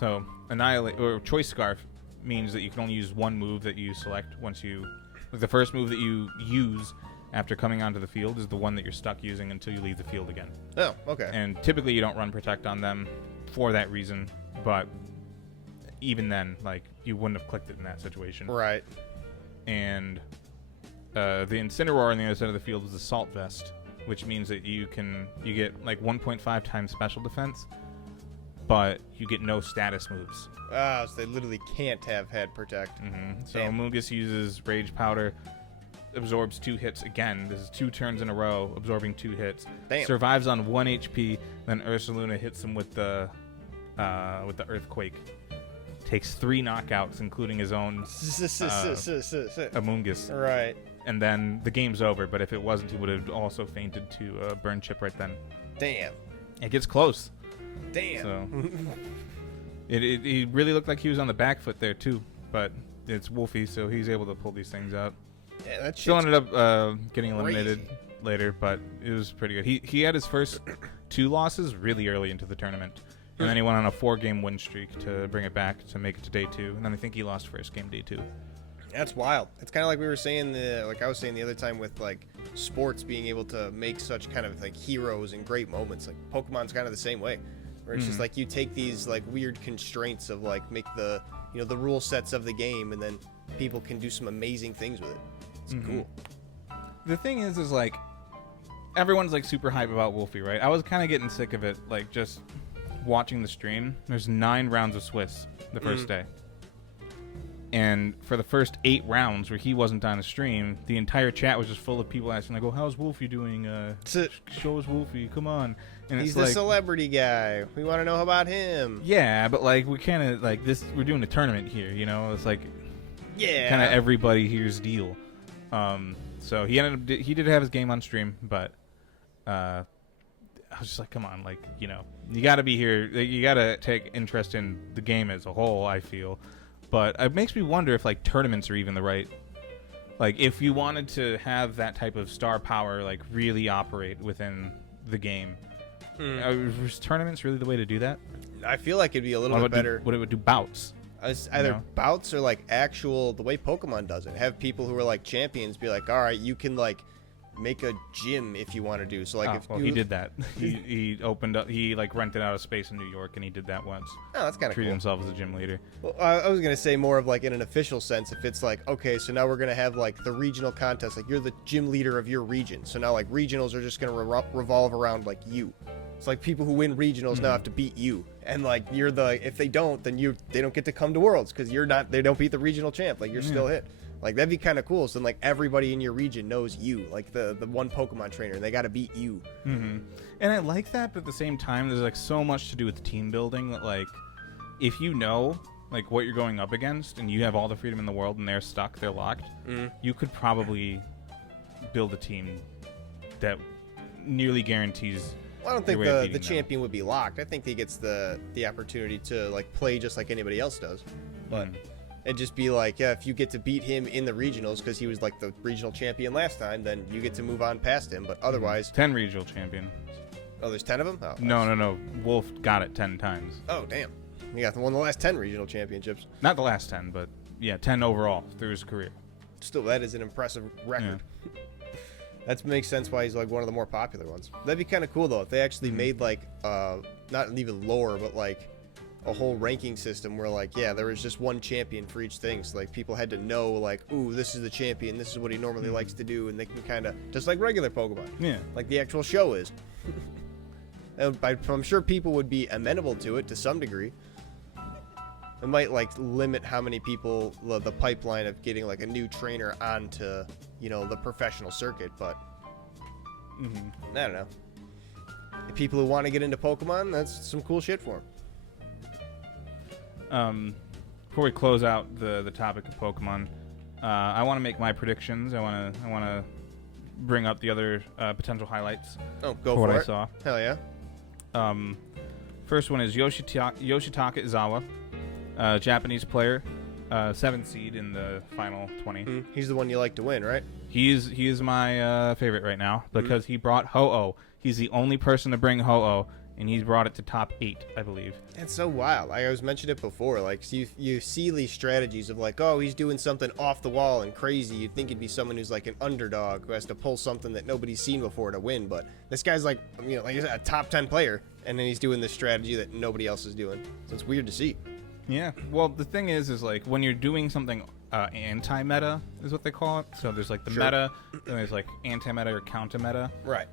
So Annihilate, or Choice Scarf, means that you can only use one move that you select once you... The first move that you use after coming onto the field is the one that you're stuck using until you leave the field again. Oh, okay. And typically you don't run Protect on them for that reason, but even then, like, you wouldn't have clicked it in that situation. Right. And the Incineroar on the other side of the field is Assault Vest, which means that you get like 1.5 times special defense, but you get no status moves. So they literally can't have had Protect. So Amoonguss uses Rage Powder, absorbs 2 hits again. This is 2 turns in a row, absorbing 2 hits. Damn. Survives on 1 HP. Then Ursaluna hits him with the Earthquake. takes 3 knockouts, including his own Amoongus. Right. And then the game's over, but if it wasn't, he would have also fainted to burn chip right then. Damn. It gets close. Damn. So it really looked like he was on the back foot there, too. But it's Wolfie, so he's able to pull these things out. Yeah, that Still ended up getting eliminated later, but it was pretty good. He had his first 2 losses really early into the tournament. And then he went on a 4-game win streak to bring it back to make it to day 2. And then I think he lost first game day 2. That's wild. It's kind of like we were saying, like I was saying the other time with like sports being able to make such kind of like heroes and great moments. Like Pokemon's kind of the same way, where it's just like you take these like weird constraints of like make the the rule sets of the game, and then people can do some amazing things with it. It's cool. The thing is like everyone's like super hype about Wolfie, right? I was kind of getting sick of it, like just watching the stream. There's 9 rounds of Swiss the first day. And for the first 8 rounds where he wasn't on the stream, the entire chat was just full of people asking, like, "Oh, how's Wolfie doing? Show us Wolfie, come on." And He's it's the like, celebrity guy. We want to know about him. Yeah, but like we kind of like this. We're doing a tournament here, It's like, yeah, kind of everybody here's deal. So he he did have his game on stream, but I was just like, come on, like you got to be here. You got to take interest in the game as a whole. I feel. But it makes me wonder if like tournaments are even the right, like if you wanted to have that type of star power like really operate within the game, was tournaments really the way to do that? I feel like it'd be a little bit better. What it would do bouts? Either bouts or like actual the way Pokemon does it. Have people who are like champions be like, all right, you can like make a gym if you want to do. So like he did that. he opened up. He like rented out a space in New York, and he did that once. Oh, that's kind of cool. Treated himself as a gym leader. Well, I was gonna say more of like in an official sense. If it's like, okay, so now we're gonna have like the regional contest. Like you're the gym leader of your region. So now like regionals are just gonna revolve around like you. It's like people who win regionals now have to beat you, and like you're if they don't, then they don't get to come to Worlds because they don't beat the regional champ. Like you're still hit. Like that'd be kind of cool. So then, like everybody in your region knows you, like the one Pokemon trainer, and they got to beat you. And I like that, but at the same time, there's like so much to do with team building that like if you know like what you're going up against, and you have all the freedom in the world, and they're stuck, they're locked, you could probably build a team that nearly guarantees. Well, I don't think the champion would be locked. I think he gets the opportunity to like play just like anybody else does, but. And just be like, yeah, if you get to beat him in the regionals because he was like the regional champion last time, then you get to move on past him. But otherwise, 10 regional champion. Oh, there's 10 of them. Oh, no. Wolf got it 10 times. Oh, damn. He got one of the last 10 regional championships. Not the last 10, but yeah, 10 overall through his career. Still, that is an impressive record. Yeah. That makes sense why he's like one of the more popular ones. That'd be kind of cool though if they actually made like not even lore, but like a whole ranking system where like there was just one champion for each thing, so like people had to know like, ooh, this is the champion, this is what he normally likes to do, and they can kind of just like regular Pokemon, like the actual show is. I'm sure people would be amenable to it to some degree. It might like limit how many people the pipeline of getting like a new trainer onto the professional circuit, but I don't know. The people who want to get into Pokemon, that's some cool shit for them. Before we close out the topic of Pokemon, I want to make my predictions. I want to bring up the other potential highlights. Oh, go for what it. I saw. Hell yeah. First one is Yoshitaka Izawa, Japanese player, 7th seed in the final 20. He's the one you like to win, right? He is my favorite right now because he brought Ho-Oh. He's the only person to bring Ho-Oh. And he's brought it to top 8, I believe. That's so wild. I was mentioned it before. Like, so you see these strategies of like, oh, he's doing something off the wall and crazy. You'd think it'd be someone who's like an underdog who has to pull something that nobody's seen before to win. But this guy's like, like a top 10 player, and then he's doing this strategy that nobody else is doing. So it's weird to see. Yeah. Well, the thing is like when you're doing something anti-meta is what they call it. So there's like the meta, and there's like anti-meta or counter-meta. Right.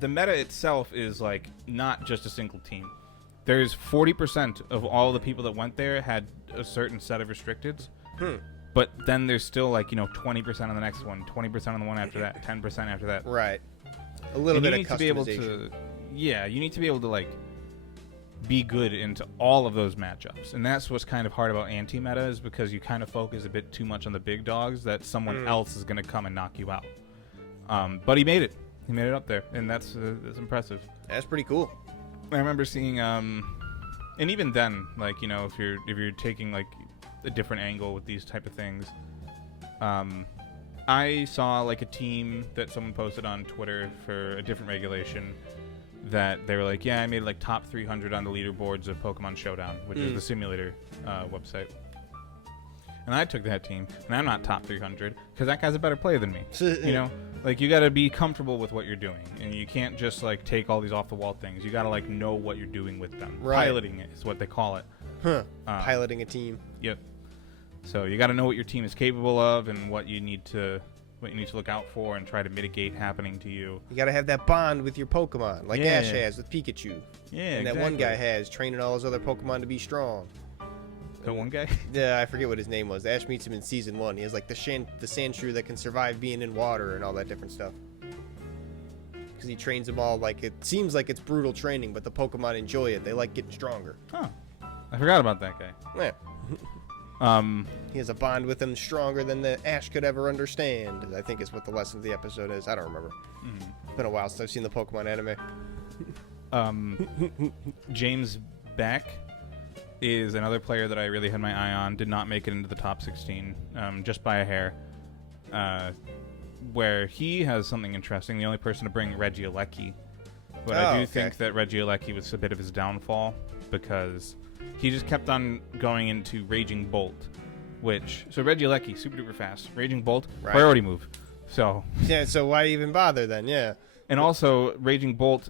The meta itself is like not just a single team. There's 40% of all the people that went there had a certain set of restricteds. But then there's still like 20% on the next one, 20% on the one after that, 10% after that. Right. A little bit of customization. You need to be able to like be good into all of those matchups. And that's what's kind of hard about anti-meta, is because you kind of focus a bit too much on the big dogs that someone else is going to come and knock you out. But he made it. He made it up there, and that's impressive. That's pretty cool. I remember seeing, and even then, like, you know, if you're taking like a different angle with these type of things, I saw like a team that someone posted on Twitter for a different regulation that they were like, yeah, I made like top 300 on the leaderboards of Pokemon Showdown, which is the simulator website. And I took that team, and I'm not top 300 because that guy's a better player than me. You know, like, you got to be comfortable with what you're doing, and you can't just like take all these off the wall things. You got to like know what you're doing with them. Right. Piloting it is what they call it. Piloting a team. Yep. So you got to know what your team is capable of and what you need to look out for and try to mitigate happening to you. You got to have that bond with your Pokemon, like Yeah. Ash has with Pikachu. Yeah, And that one guy has, training all his other Pokemon to be strong. The one guy? Yeah, I forget what his name was. Ash meets him in Season 1. He has like the Sandshrew that can survive being in water and all that different stuff. Because he trains them all like, it seems like it's brutal training, but the Pokemon enjoy it. They like getting stronger. Huh. I forgot about that guy. Yeah. He has a bond with them stronger than the Ash could ever understand, I think is what the lesson of the episode is. I don't remember. It's been a while since I've seen the Pokemon anime. James Beck is another player that I really had my eye on. Did not make it into the top 16, just by a hair. Where he has something interesting. The only person to bring Regieleki. But I do think that Regieleki was a bit of his downfall, because he just kept on going into Raging Bolt. So Regieleki, super duper fast. Raging Bolt, priority move. So yeah, so why even bother then? Yeah. And also, Raging Bolt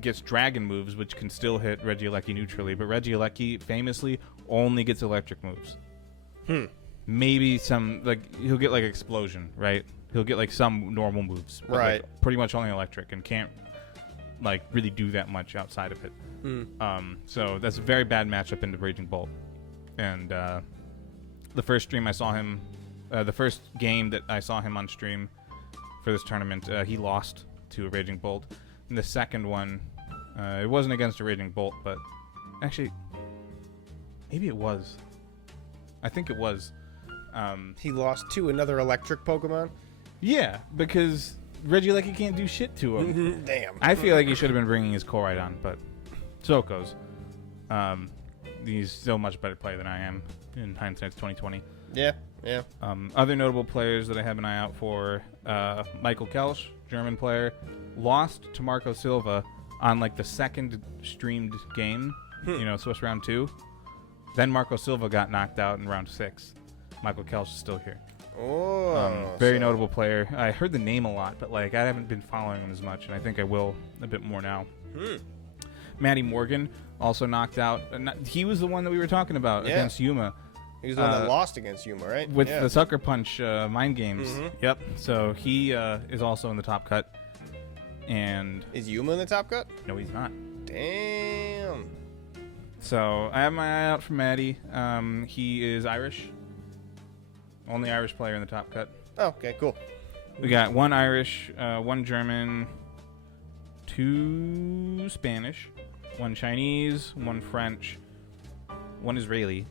gets dragon moves, which can still hit Regieleki neutrally, but Regieleki famously only gets electric moves. Maybe some, like, he'll get like Explosion, right? He'll get like some normal moves, but like, pretty much only electric, and can't like really do that much outside of it. So that's a very bad matchup into Raging Bolt. And the first stream I saw him, the first game that I saw him on stream for this tournament, he lost to a Raging Bolt. And the second one, it wasn't against a Raging Bolt, but actually, maybe it was. I think it was. He lost to another electric Pokemon? Yeah, because Regieleki can't do shit to him. Damn. I feel like he should have been bringing his Koraidon, but so it goes. He's still a much better player than I am. In hindsight's 2020. Yeah. Other notable players that I have an eye out for, Michael Kelsch, German player, lost to Marco Silva on like the second streamed game, Swiss round 2. Then Marco Silva got knocked out in round 6. Michael Kelsch is still here. Very notable player. I heard the name a lot, but like I haven't been following him as much, and I think I will a bit more now. Matty Morgan also knocked out. He was the one that we were talking about against Yuma. He was the one that lost against Yuma, right? With the Sucker Punch mind games. Yep. So he is also in the top cut. And is Yuma in the top cut? No, he's not. Damn. So I have my eye out for Matty. He is Irish. Only Irish player in the top cut. Oh, okay, cool. We got one Irish, one German, 2 Spanish, 1 Chinese, 1 French, 1 Israeli,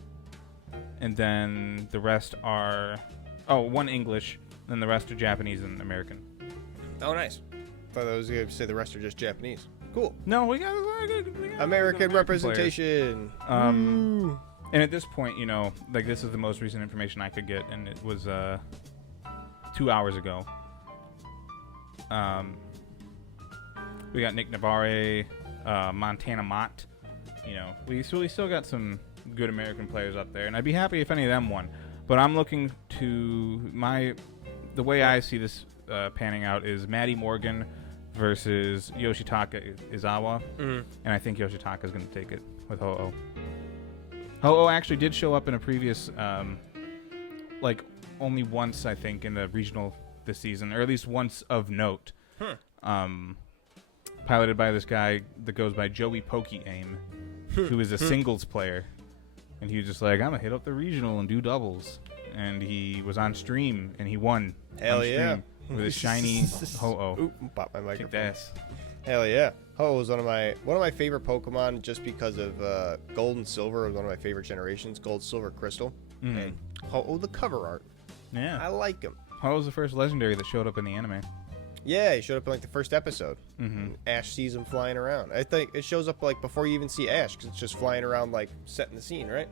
and then the rest are 1 English, and the rest are Japanese and American. Oh, nice. Thought I was going to say the rest are just Japanese. Cool. No, we got American representation. And at this point, like, this is the most recent information I could get, and it was 2 hours ago. We got Nick Navarre, Montana Mott. We still got some good American players up there, and I'd be happy if any of them won. But I'm looking to the way I see this panning out is Matty Morgan versus Yoshitaka Izawa, and I think Yoshitaka is going to take it with Ho-Oh. Ho-Oh actually did show up in a previous, only once, I think, in the regional this season, or at least once of note. Piloted by this guy that goes by Joey Pokey Aim, who is a singles player. And he was just like, I'm going to hit up the regional and do doubles. And he was on stream, and he won. Hell yeah. With a shiny Ho-Oh. Oop, pop my microphone. Kicked ass. Hell yeah. Ho was one of my favorite Pokemon just because of Gold and Silver was one of my favorite generations. Gold, Silver, Crystal. And Ho, the cover art. Yeah. I like him. Ho was the first legendary that showed up in the anime. Yeah, he showed up in like the first episode. And Ash sees him flying around. I think it shows up like before you even see Ash because it's just flying around like setting the scene, right?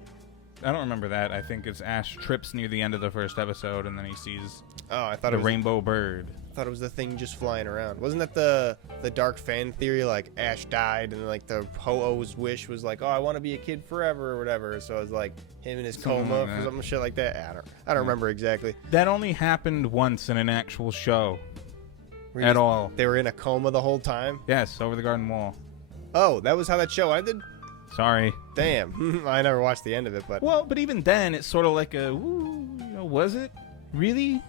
I don't remember that. I think it's Ash trips near the end of the first episode and then he sees I thought the it was rainbow bird. I thought it was the thing just flying around. Wasn't that the dark fan theory? Like Ash died, and like the Ho-Oh's wish was like, "Oh, I want to be a kid forever" or whatever. So it was like him in his coma or some shit like that. I don't remember exactly. That only happened once in an actual show. At all. They were in a coma the whole time. Yes, over the garden wall. Oh, that was how that show ended. Sorry. Damn, I never watched the end of it, but well, but even then, it's sort of like a, was it really?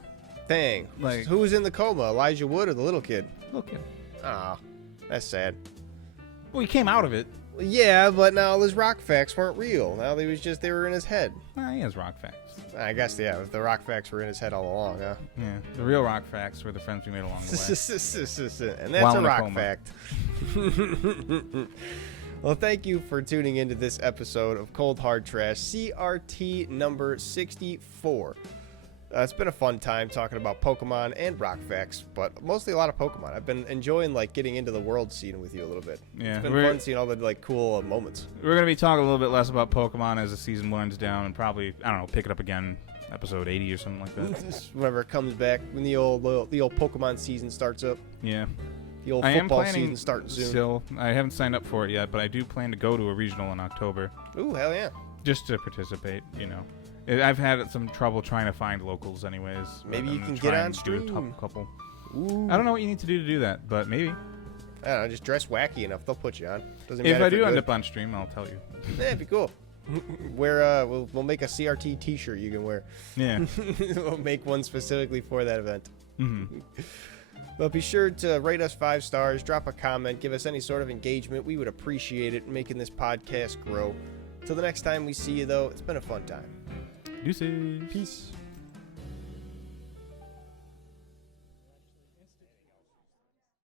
Dang. Like, who was in the coma? Elijah Wood or the little kid? Little kid. Ah, that's sad. Well, he came out of it. Yeah, but now his rock facts weren't real. Now they were in his head. He has rock facts. I guess, yeah, if the rock facts were in his head all along, huh? Yeah, the real rock facts were the friends we made along the way. And that's a rock fact. Well, thank you for tuning into this episode of Cold Hard Trash, CRT number 64. It's been a fun time talking about Pokemon and rock facts, but mostly a lot of Pokemon. I've been enjoying like getting into the world scene with you a little bit. Yeah, it's been fun seeing all the like cool moments. We're gonna be talking a little bit less about Pokemon as the season winds down, and probably pick it up again, episode 80 or something like that. Whenever it comes back, when the old Pokemon season starts up. Yeah. The old football season starting soon. Still, I haven't signed up for it yet, but I do plan to go to a regional in October. Ooh, hell yeah! Just to participate, I've had some trouble trying to find locals anyways. Maybe you can get on stream. Do a couple. Ooh. I don't know what you need to do that, but maybe. I don't know, just dress wacky enough. They'll put you on. Doesn't if matter I do end good. up on stream, I'll tell you. Yeah, it'd be cool. We'll make a CRT t-shirt you can wear. Yeah. We'll make one specifically for that event. Mm-hmm. But be sure to rate us 5 stars, drop a comment, give us any sort of engagement. We would appreciate it, making this podcast grow. Till the next time we see you, though, it's been a fun time. Deuces. Peace.